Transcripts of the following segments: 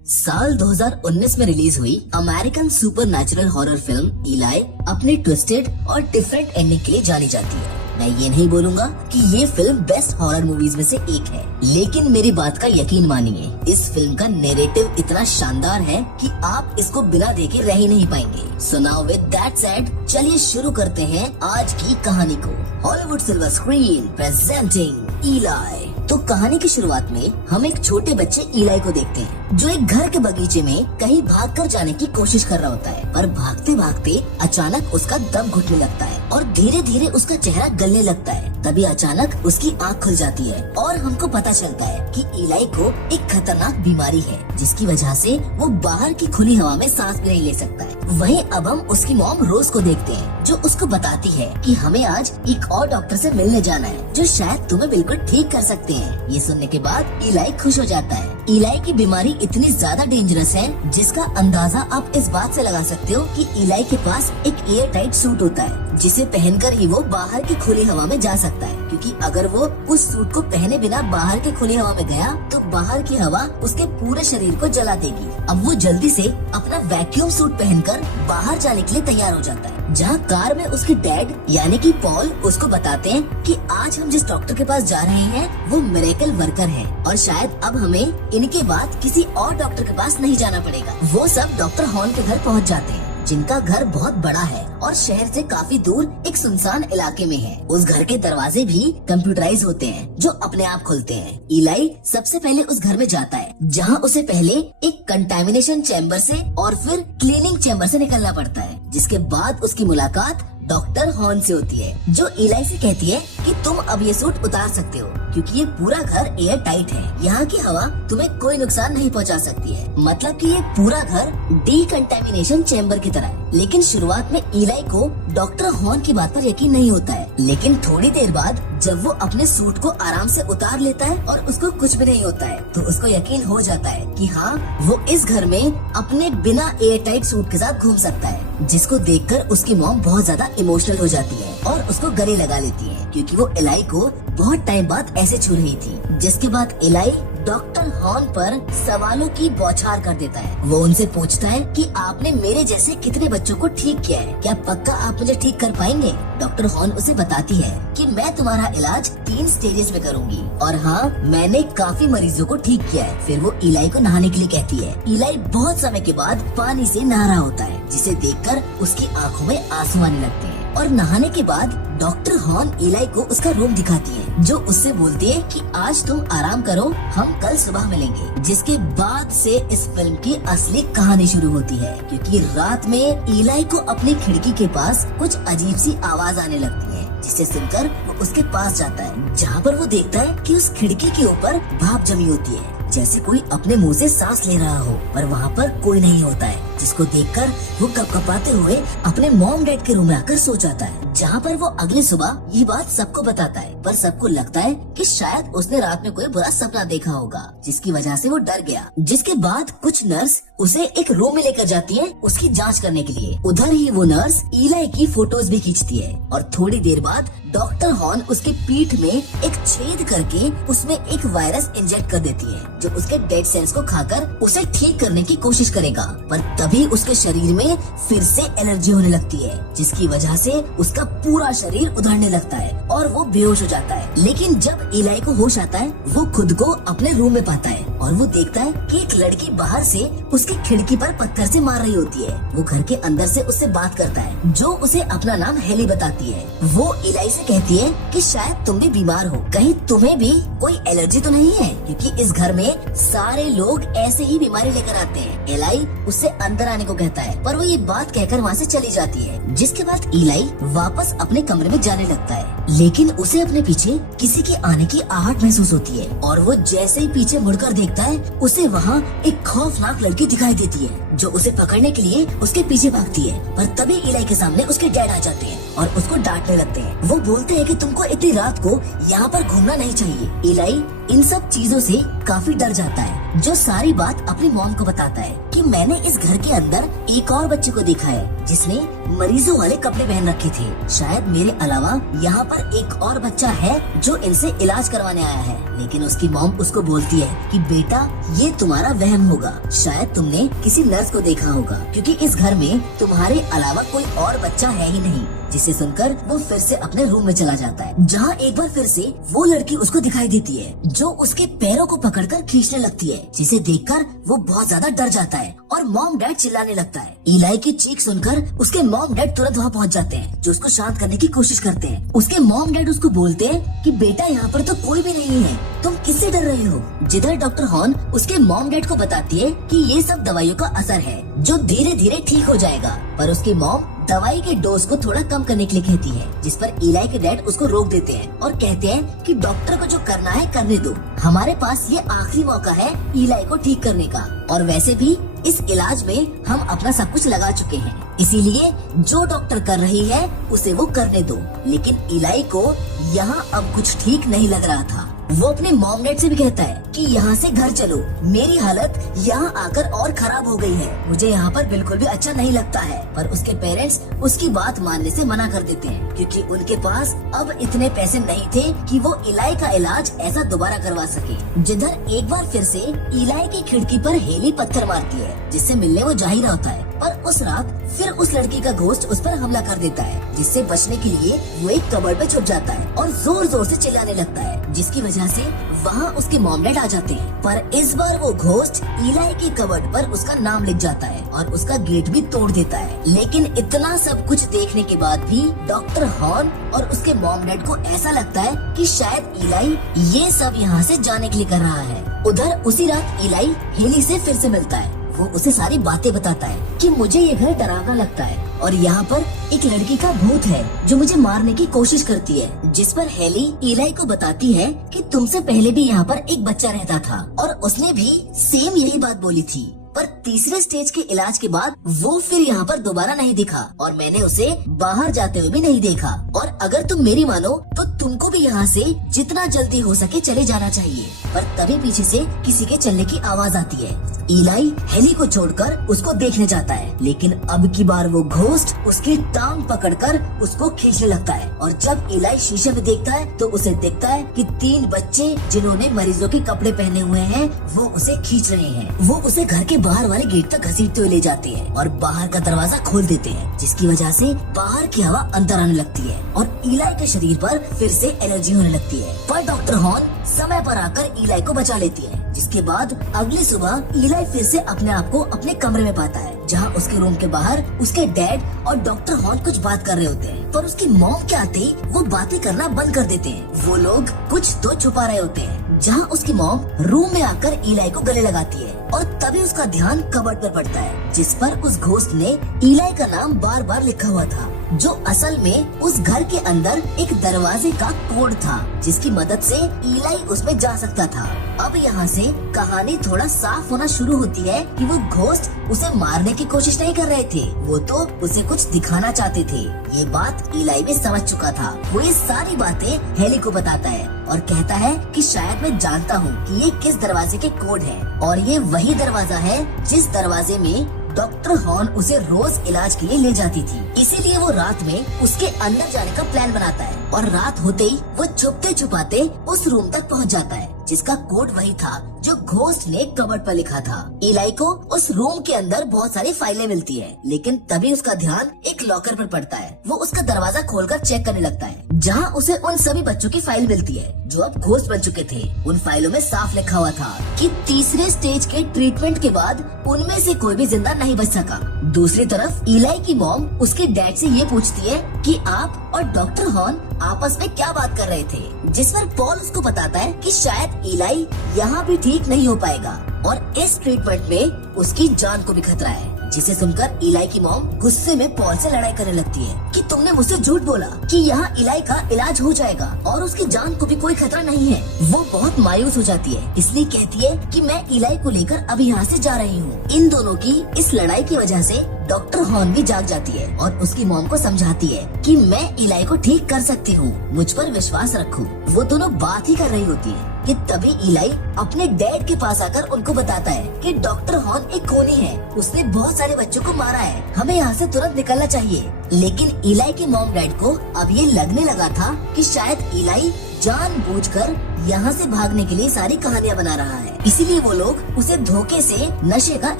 साल 2019 में रिलीज हुई अमेरिकन सुपरनैचुरल हॉरर फिल्म इलाई अपने ट्विस्टेड और डिफरेंट एंडिंग के लिए जानी जाती है। मैं ये नहीं बोलूंगा कि ये फिल्म बेस्ट हॉरर मूवीज में से एक है, लेकिन मेरी बात का यकीन मानिए, इस फिल्म का नैरेटिव इतना शानदार है कि आप इसको बिना देखे रह ही नहीं पाएंगे। So now with that said, चलिए शुरू करते हैं आज की कहानी को। हॉलीवुड सिल्वर स्क्रीन प्रेजेंटिंग इलाई। तो कहानी की शुरुआत में हम एक छोटे बच्चे इलाई को देखते हैं, जो एक घर के बगीचे में कहीं भागकर जाने की कोशिश कर रहा होता है। पर भागते भागते अचानक उसका दम घुटने लगता है और धीरे धीरे उसका चेहरा गलने लगता है। तभी अचानक उसकी आँख खुल जाती है और हमको पता चलता है कि इलाई को एक खतरनाक बीमारी है, जिसकी वजह से वो बाहर की खुली हवा में सांस भी नहीं ले सकता है। वहीं अब हम उसकी मॉम रोज को देखते हैं, जो उसको बताती है कि हमें आज एक और डॉक्टर से मिलने जाना है, जो शायद तुम्हें बिल्कुल ठीक कर सकते हैं। ये सुनने के बाद इलाई खुश हो जाता है। इलाई की बीमारी इतनी ज्यादा डेंजरस है, जिसका अंदाजा आप इस बात से लगा सकते हो कि इलाई के पास एक एयर टाइट सूट होता है, जिसे पहनकर ही वो बाहर की खुली हवा में जा सकता है। क्योंकि अगर वो उस सूट को पहने बिना बाहर की खुली हवा में गया तो बाहर की हवा उसके पूरे शरीर को जला देगी। अब वो जल्दी से अपना वैक्यूम सूट पहनकर बाहर जाने के लिए तैयार हो जाता है। जहाँ कार में उसके डैड यानी कि पॉल उसको बताते हैं कि आज हम जिस डॉक्टर के पास जा रहे हैं वो मिरेकल वर्कर है, और शायद अब हमें इनके बाद किसी और डॉक्टर के पास नहीं जाना पड़ेगा। वो सब डॉक्टर हॉर्न के घर पहुँच जाते हैं, जिनका घर बहुत बड़ा है और शहर से काफी दूर एक सुनसान इलाके में है। उस घर के दरवाजे भी कंप्यूटराइज होते हैं, जो अपने आप खुलते हैं। इलाई सबसे पहले उस घर में जाता है, जहां उसे पहले एक कंटामिनेशन चैम्बर से और फिर क्लीनिंग चैम्बर से निकलना पड़ता है, जिसके बाद उसकी मुलाकात डॉक्टर हॉर्न से होती है, जो इलाई से कहती है कि तुम अब ये सूट उतार सकते हो, क्योंकि ये पूरा घर एयर टाइट है। यहाँ की हवा तुम्हें कोई नुकसान नहीं पहुँचा सकती है। मतलब कि ये पूरा घर डीकंटामिनेशन चैम्बर की तरह है। लेकिन शुरुआत में इलाई को डॉक्टर हॉर्न की बात पर यकीन नहीं होता है, लेकिन थोड़ी देर बाद जब वो अपने सूट को आराम से उतार लेता है और उसको कुछ भी नहीं होता है, तो उसको यकीन हो जाता है कि हाँ, वो इस घर में अपने बिना एयर टाइट सूट के साथ घूम सकता है। जिसको देखकर उसकी मॉम बहुत ज्यादा इमोशनल हो जाती है और उसको गले लगा लेती है, क्योंकि वो इलाई को बहुत टाइम बाद ऐसे छू रही थी। जिसके बाद इलाई डॉक्टर हॉर्न पर सवालों की बौछार कर देता है। वो उनसे पूछता है कि आपने मेरे जैसे कितने बच्चों को ठीक किया है, क्या पक्का आप मुझे ठीक कर पाएंगे? डॉक्टर हॉर्न उसे बताती है कि मैं तुम्हारा इलाज 3 स्टेजेस में करूंगी, और हाँ, मैंने काफी मरीजों को ठीक किया है। फिर वो इलाई को नहाने के लिए कहती है। इलाई बहुत समय के बाद पानी से नहा रहा होता है, जिसे देखकर उसकी आंखों में आंसू आने लगते हैं। और नहाने के बाद डॉक्टर हॉर्न इलाई को उसका रूम दिखाती है, जो उससे बोलती है कि आज तुम आराम करो, हम कल सुबह मिलेंगे। जिसके बाद से इस फिल्म की असली कहानी शुरू होती है, क्योंकि रात में इलाई को अपनी खिड़की के पास कुछ अजीब सी आवाज आने लगती है, जिसे सुनकर वो उसके पास जाता है, जहाँ पर वो देखता है कि उस खिड़की के ऊपर भाप जमी होती है, जैसे कोई अपने मुंह से सांस ले रहा हो, पर वहाँ पर कोई नहीं होता है। जिसको देखकर वो कपकपाते हुए अपने मॉम डैड के रूम में आकर सो जाता है, जहाँ पर वो अगली सुबह ये बात सबको बताता है। पर सबको लगता है कि शायद उसने रात में कोई बुरा सपना देखा होगा, जिसकी वजह से वो डर गया। जिसके बाद कुछ नर्स उसे एक रूम में लेकर जाती है उसकी जांच करने के लिए। उधर ही वो नर्स इलाई की फोटोज भी खींचती है, और थोड़ी देर बाद डॉक्टर हॉर्न उसकी पीठ में एक छेद करके उसमें एक वायरस इंजेक्ट कर देती है, जो उसके डेड सेल्स को खाकर उसे ठीक करने की कोशिश करेगा। पर तभी उसके शरीर में फिर से एलर्जी होने लगती है, जिसकी वजह से उसका पूरा शरीर उधड़ने लगता है और वो बेहोश हो जाता है। लेकिन जब इलाई को होश आता है, वो खुद को अपने रूम में पाता है और वो देखता है कि एक लड़की बाहर से उसकी खिड़की पर पत्थर से मार रही होती है। वो घर के अंदर से उससे बात करता है, जो उसे अपना नाम हेली बताती है। वो इलाई से कहती है कि शायद तुम भी बीमार हो, कहीं तुम्हें भी कोई एलर्जी तो नहीं है, क्योंकि इस घर में सारे लोग ऐसे ही बीमारी लेकर आते हैं। इलाई उससे अंदर आने को कहता है, पर वो ये बात कहकर वहाँ से चली जाती है। जिसके बाद इलाई वापस अपने कमरे में जाने लगता है, लेकिन उसे अपने पीछे किसी के आने की आहट महसूस होती है, और वो जैसे ही पीछे मुड़कर देखता है, उसे वहाँ एक खौफनाक लड़की दिखाई देती है, जो उसे पकड़ने के लिए उसके पीछे भागती है। पर तभी इलाई के सामने उसके डैड आ जाते हैं और उसको डांटने लगते हैं। वो बोलते हैं कि तुमको इतनी रात को यहाँ पर घूमना नहीं चाहिए। इलाई इन सब चीजों से काफी डर जाता है, जो सारी बात अपनी मॉम को बताता है कि मैंने इस घर के अंदर एक और बच्चे को देखा है, जिसने मरीजों वाले कपड़े पहन रखे थे। शायद मेरे अलावा यहाँ पर एक और बच्चा है जो इनसे इलाज करवाने आया है। लेकिन उसकी मॉम उसको बोलती है कि बेटा ये तुम्हारा वहम होगा, शायद तुमने किसी नर्स को देखा होगा, क्योंकि इस घर में तुम्हारे अलावा कोई और बच्चा है ही नहीं। जिसे सुनकर वो फिर से अपने रूम में चला जाता है, जहाँ एक बार फिर से वो लड़की उसको दिखाई देती है जो उसके पैरों को पकड़कर खींचने लगती है, जिसे देखकर वो बहुत ज्यादा डर जाता है और मॉम डैड चिल्लाने लगता है। इलाई की चीख सुनकर उसके मॉम डैड तुरंत वहाँ पहुँच जाते हैं, जो उसको शांत करने की कोशिश करते हैं। उसके मॉम डैड उसको बोलते हैं कि बेटा यहाँ पर तो कोई भी नहीं है, तुम किससे डर रहे हो। जिधर डॉक्टर हॉर्न उसके मॉम डैड को बताती है कि ये सब दवाइयों का असर है जो धीरे धीरे ठीक हो जाएगा, पर उसकी मॉम दवाई के डोज को थोड़ा कम करने के लिए कहती है, जिस पर इलाई के डैड उसको रोक देते हैं और कहते हैं कि डॉक्टर को जो करना है करने दो, हमारे पास ये आखिरी मौका है इलाई को ठीक करने का, और वैसे भी इस इलाज में हम अपना सब कुछ लगा चुके हैं, इसीलिए जो डॉक्टर कर रही है उसे वो करने दो। लेकिन इलाई को यहाँ अब कुछ ठीक नहीं लग रहा था। वो अपने मॉम डैड से भी कहता है कि यहाँ से घर चलो, मेरी हालत यहाँ आकर और खराब हो गई है, मुझे यहाँ पर बिल्कुल भी अच्छा नहीं लगता है। पर उसके पेरेंट्स उसकी बात मानने से मना कर देते हैं, क्योंकि उनके पास अब इतने पैसे नहीं थे कि वो इलाई का इलाज ऐसा दोबारा करवा सके। जिधर एक बार फिर से इलाई की खिड़की पर हेली पत्थर मारती है, जिससे मिलने वो जा ही रहा होता है, पर उस रात फिर उस लड़की का घोस्ट उस पर हमला कर देता है, जिससे बचने के लिए वो एक कबर्ड में छुप जाता है और जोर जोर से चिल्लाने लगता है, जिसकी वजह से वहाँ उसके मॉम डैड आ जाते हैं। पर इस बार वो घोस्ट इलाई के कबर्ड पर उसका नाम लिख जाता है और उसका गेट भी तोड़ देता है। लेकिन इतना सब कुछ देखने के बाद भी डॉक्टर हॉर्न और उसके मॉम डैड को ऐसा लगता है कि शायद इलाई ये सब यहाँ से जाने के लिए कर रहा है। उधर उसी रात इलाई हेली से फिर से मिलता है। वो उसे सारी बातें बताता है कि मुझे ये घर डरावना लगता है और यहाँ पर एक लड़की का भूत है जो मुझे मारने की कोशिश करती है, जिस पर हेली इलाई को बताती है कि तुमसे पहले भी यहाँ पर एक बच्चा रहता था और उसने भी सेम यही बात बोली थी, पर तीसरे स्टेज के इलाज के बाद वो फिर यहाँ पर दोबारा नहीं दिखा और मैंने उसे बाहर जाते हुए भी नहीं देखा। और अगर तुम मेरी मानो तो तुमको भी यहाँ से जितना जल्दी हो सके चले जाना चाहिए। पर तभी पीछे से किसी के चलने की आवाज आती है। इलाई हेली को छोड़कर उसको देखने जाता है, लेकिन अब की बार वो घोस्ट उसकी टांग पकड़कर उसको खींचने लगता है। और जब इलाई शीशे में देखता है तो उसे दिखता है कि 3 बच्चे जिन्होंने मरीजों के कपड़े पहने हुए हैं वो उसे खींच रहे हैं। वो उसे घर के बाहर वाले गेट तक घसीटते हुए ले जाते हैं और बाहर का दरवाजा खोल देते हैं, जिसकी वजह से बाहर की हवा अंदर आने लगती है और इलाई के शरीर पर फिर से एलर्जी होने लगती है। पर डॉक्टर हॉर्न समय पर आकर इलाई को बचा लेती है, जिसके बाद अगली सुबह इलाई फिर से अपने आप को अपने कमरे में पाता है, जहाँ उसके रूम के बाहर उसके डैड और डॉक्टर हॉर्न कुछ बात कर रहे होते हैं। पर उसकी मॉम के आते ही वो बातें करना बंद कर देते हैं। वो लोग कुछ तो छुपा रहे होते हैं, जहाँ उसकी मॉम रूम में आकर इलाई को गले लगाती है और तभी उसका ध्यान कबर्ड पर पड़ता है, जिस पर उस घोस्ट ने इलाई का नाम बार बार लिखा हुआ था, जो असल में उस घर के अंदर एक दरवाजे का कोड था, जिसकी मदद से इलाई उसमें जा सकता था। अब यहाँ से कहानी थोड़ा साफ होना शुरू होती है कि वो घोस्ट उसे मारने की कोशिश नहीं कर रहे थे, वो तो उसे कुछ दिखाना चाहते थे। ये बात इलाई भी समझ चुका था। वो ये सारी बातें हेली को बताता है और कहता है कि शायद मैं जानता हूँ कि ये किस दरवाजे के कोड है, और ये वही दरवाजा है जिस दरवाजे में डॉक्टर हॉर्न उसे रोज इलाज के लिए ले जाती थी। इसीलिए वो रात में उसके अंदर जाने का प्लान बनाता है और रात होते ही वो छुपते छुपाते उस रूम तक पहुंच जाता है, जिसका कोड वही था जो घोस्ट ने कबर्ड पर लिखा था। इलाई को उस रूम के अंदर बहुत सारी फाइलें मिलती है, लेकिन तभी उसका ध्यान एक लॉकर पर पड़ता है। वो उसका दरवाजा खोलकर चेक करने लगता है, जहाँ उसे उन सभी बच्चों की फाइल मिलती है जो अब घोस्ट बन चुके थे। उन फाइलों में साफ लिखा हुआ था कि तीसरे स्टेज के ट्रीटमेंट के बाद उनमें से कोई भी जिंदा नहीं बच सका। दूसरी तरफ इलाई की मॉम उसके डैड से ये पूछती है कि आप और डॉक्टर हॉर्न आपस में क्या बात कर रहे थे, जिस पर पॉल उसको बताता है कि शायद इलाई यहाँ भी ठीक नहीं हो पाएगा और इस ट्रीटमेंट में उसकी जान को भी खतरा है। जिसे सुनकर इलाई की मॉम गुस्से में पॉल से लड़ाई करने लगती है कि तुमने मुझसे झूठ बोला कि यहाँ इलाई का इलाज हो जाएगा और उसकी जान को भी कोई खतरा नहीं है। वो बहुत मायूस हो जाती है, इसलिए कहती है कि मैं इलाई को लेकर अभी यहाँ से जा रही हूँ। इन दोनों की इस लड़ाई की वजह से डॉक्टर हॉर्न भी जाग जाती है और उसकी मॉम को समझाती है कि मैं इलाई को ठीक कर सकती हूँ, मुझ पर विश्वास रखो। वो दोनों बात ही कर रही होती है कि तभी इलाई अपने डैड के पास आकर उनको बताता है कि डॉक्टर हॉर्न एक खूनी है, उसने बहुत सारे बच्चों को मारा है, हमें यहाँ से तुरंत निकलना चाहिए। लेकिन इलाई के मॉम डैड को अब ये लगने लगा था कि शायद इलाई जानबूझकर यहाँ से भागने के लिए सारी कहानियाँ बना रहा है, इसीलिए वो लोग उसे धोखे से नशे का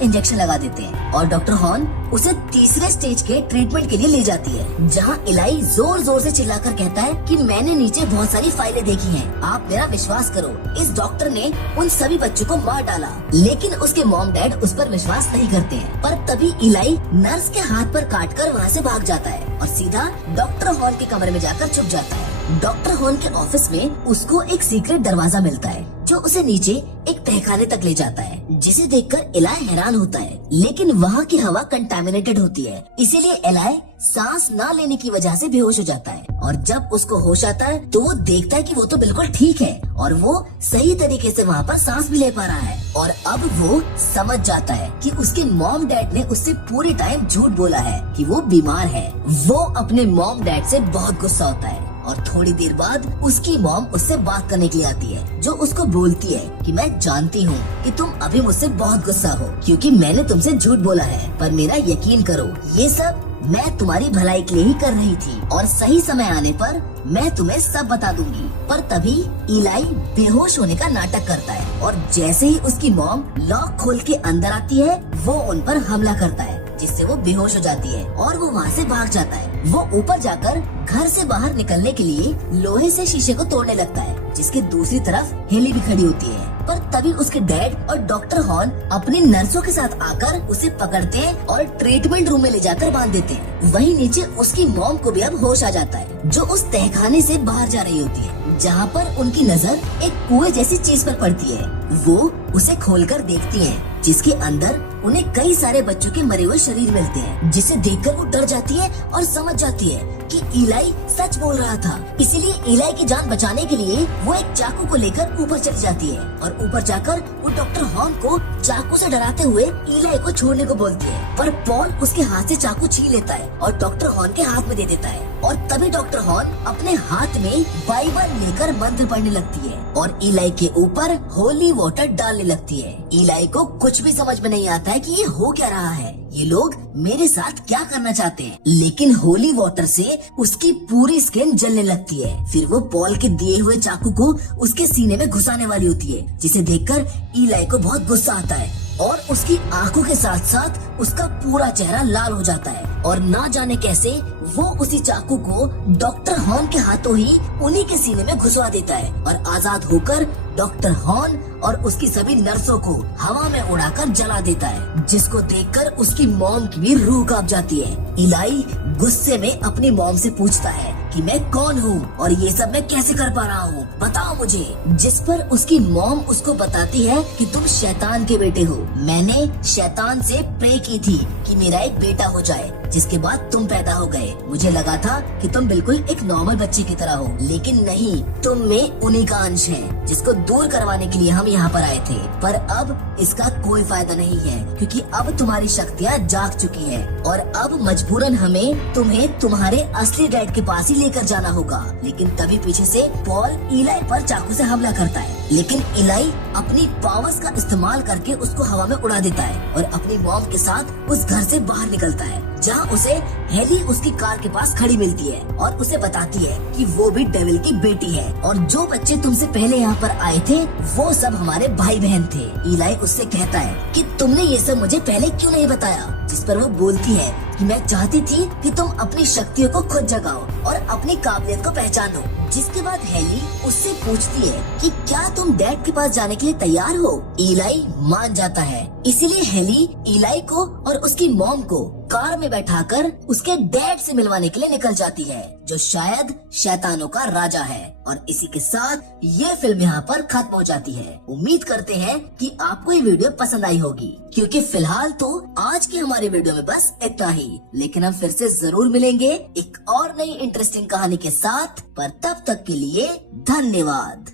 इंजेक्शन लगा देते हैं और डॉक्टर हॉर्न उसे तीसरे स्टेज के ट्रीटमेंट के लिए ले जाती है, जहाँ इलाई जोर जोर से चिल्लाकर कहता है कि मैंने नीचे बहुत सारी फाइलें देखी हैं, आप मेरा विश्वास करो, इस डॉक्टर ने उन सभी बच्चों को मार डाला। लेकिन उसके मॉम डैड उस पर विश्वास नहीं करते हैं, पर तभी इलाई नर्स के हाथ पर काटकर वहाँ से भाग जाता है और सीधा डॉक्टर हॉर्न के कमरे में जाकर छुप जाता है। डॉक्टर हॉर्न के ऑफिस में उसको एक सीक्रेट दरवाजा मिलता है जो उसे नीचे एक तहखाने तक ले जाता है, जिसे देखकर इलाई हैरान होता है, लेकिन वहाँ की हवा कंटामिनेटेड होती है, इसीलिए इलाई सांस ना लेने की वजह से बेहोश हो जाता है। और जब उसको होश आता है तो वो देखता है कि वो तो बिल्कुल ठीक है और वो सही तरीके से वहाँ पर सांस भी ले पा रहा है। और अब वो समझ जाता है कि उसके मॉम डैड ने उससे पूरी टाइम झूठ बोला है कि वो बीमार है। वो अपने मॉम डैड से बहुत गुस्सा होता है और थोड़ी देर बाद उसकी मॉम उससे बात करने के लिए आती है, जो उसको बोलती है कि मैं जानती हूँ कि तुम अभी मुझसे बहुत गुस्सा हो क्योंकि मैंने तुमसे झूठ बोला है, पर मेरा यकीन करो ये सब मैं तुम्हारी भलाई के लिए ही कर रही थी और सही समय आने पर मैं तुम्हें सब बता दूंगी। पर तभी इलाई बेहोश होने का नाटक करता है और जैसे ही उसकी मॉम लॉक खोल के अंदर आती है वो उन पर हमला करता है, जिससे वो बेहोश हो जाती है और वो वहाँ से भाग जाता है। वो ऊपर जाकर घर से बाहर निकलने के लिए लोहे से शीशे को तोड़ने लगता है, जिसके दूसरी तरफ हेली भी खड़ी होती है। पर तभी उसके डैड और डॉक्टर हॉर्न अपने नर्सों के साथ आकर उसे पकड़ते हैं और ट्रीटमेंट रूम में ले जाकर बांध देते हैं। वहीं नीचे उसकी मॉम को भी अब होश आ जाता है, जो उस तहखाने से बाहर जा रही होती है, जहाँ पर उनकी नजर एक कुएं जैसी चीज पर पड़ती है। वो उसे खोलकर देखती है, जिसके अंदर उन्हें कई सारे बच्चों के मरे हुए शरीर मिलते हैं, जिसे देखकर वो डर जाती है और समझ जाती है कि इलाई सच बोल रहा था। इसीलिए इलाई की जान बचाने के लिए वो एक चाकू को लेकर ऊपर चली जाती है और ऊपर जाकर वो डॉक्टर हॉर्न को चाकू से डराते हुए इलाई को छोड़ने को बोलती है, पर पॉल उसके हाथ से चाकू छीन लेता है और डॉक्टर हॉर्न के हाथ में दे देता है। और तभी डॉक्टर हॉर्न अपने हाथ में बाइबल लेकर मंत्र पढ़ने लगती है और इलाई के ऊपर होली वाटर डालने लगती है। इलाई को कुछ भी समझ में नहीं आता है कि ये हो क्या रहा है, ये लोग मेरे साथ क्या करना चाहते हैं। लेकिन होली वाटर से उसकी पूरी स्किन जलने लगती है। फिर वो पॉल के दिए हुए चाकू को उसके सीने में घुसाने वाली होती है, जिसे देखकर इलाई को बहुत गुस्सा आता है और उसकी आंखों के साथ साथ उसका पूरा चेहरा लाल हो जाता है और ना जाने कैसे वो उसी चाकू को डॉक्टर हॉर्न के हाथों ही उन्हीं के सीने में घुसवा देता है और आजाद होकर डॉक्टर हॉर्न और उसकी सभी नर्सों को हवा में उड़ाकर जला देता है, जिसको देखकर उसकी मॉम की भी रूह कांप जाती है। इलाई गुस्से में अपनी मॉम से पूछता है कि मैं कौन हूँ और ये सब मैं कैसे कर पा रहा हूँ, बताओ मुझे। जिस पर उसकी मॉम उसको बताती है कि तुम शैतान के बेटे हो, मैंने शैतान से प्रे की थी कि मेरा एक बेटा हो जाए, जिसके बाद तुम पैदा हो गए। मुझे लगा था कि तुम बिल्कुल एक नॉर्मल बच्चे की तरह हो, लेकिन नहीं, तुम में उन्हीं का अंश है जिसको दूर करवाने के लिए हम यहाँ पर आए थे। पर अब इसका कोई फायदा नहीं है क्योंकि अब तुम्हारी शक्तियाँ जाग चुकी है और अब मजबूरन हमें तुम्हें तुम्हारे असली डैड के पास ही लेकर जाना होगा। लेकिन तभी पीछे से पॉल इलाई पर चाकू से हमला करता है, लेकिन इलाई अपनी पावर्स का इस्तेमाल करके उसको हवा में उड़ा देता है और अपनी मॉम के साथ उस घर से बाहर निकलता है, जहाँ उसे हेली उसकी कार के पास खड़ी मिलती है और उसे बताती है कि वो भी डेविल की बेटी है और जो बच्चे तुमसे पहले यहाँ पर आए थे वो सब हमारे भाई बहन थे। इलाई उससे कहता है कि तुमने ये सब मुझे पहले क्यों नहीं बताया, जिस पर वो बोलती है कि मैं चाहती थी कि तुम अपनी शक्तियों को खुद जगाओ और अपनी काबिलियत को पहचानो। जिसके बाद हेली उससे पूछती है कि क्या तुम डैड के पास जाने के लिए तैयार हो। इलाई मान जाता है, इसीलिए हेली इलाई को और उसकी मॉम को कार में बैठाकर उसके डैड से मिलवाने के लिए निकल जाती है, जो शायद शैतानों का राजा है। और इसी के साथ ये फिल्म यहाँ पर खत्म हो जाती है। उम्मीद करते हैं कि आपको ये वीडियो पसंद आई होगी, क्योंकि फिलहाल तो आज की हमारे वीडियो में बस इतना ही, लेकिन हम फिर से जरूर मिलेंगे एक और नई इंटरेस्टिंग कहानी के साथ। पर तब तक के लिए धन्यवाद।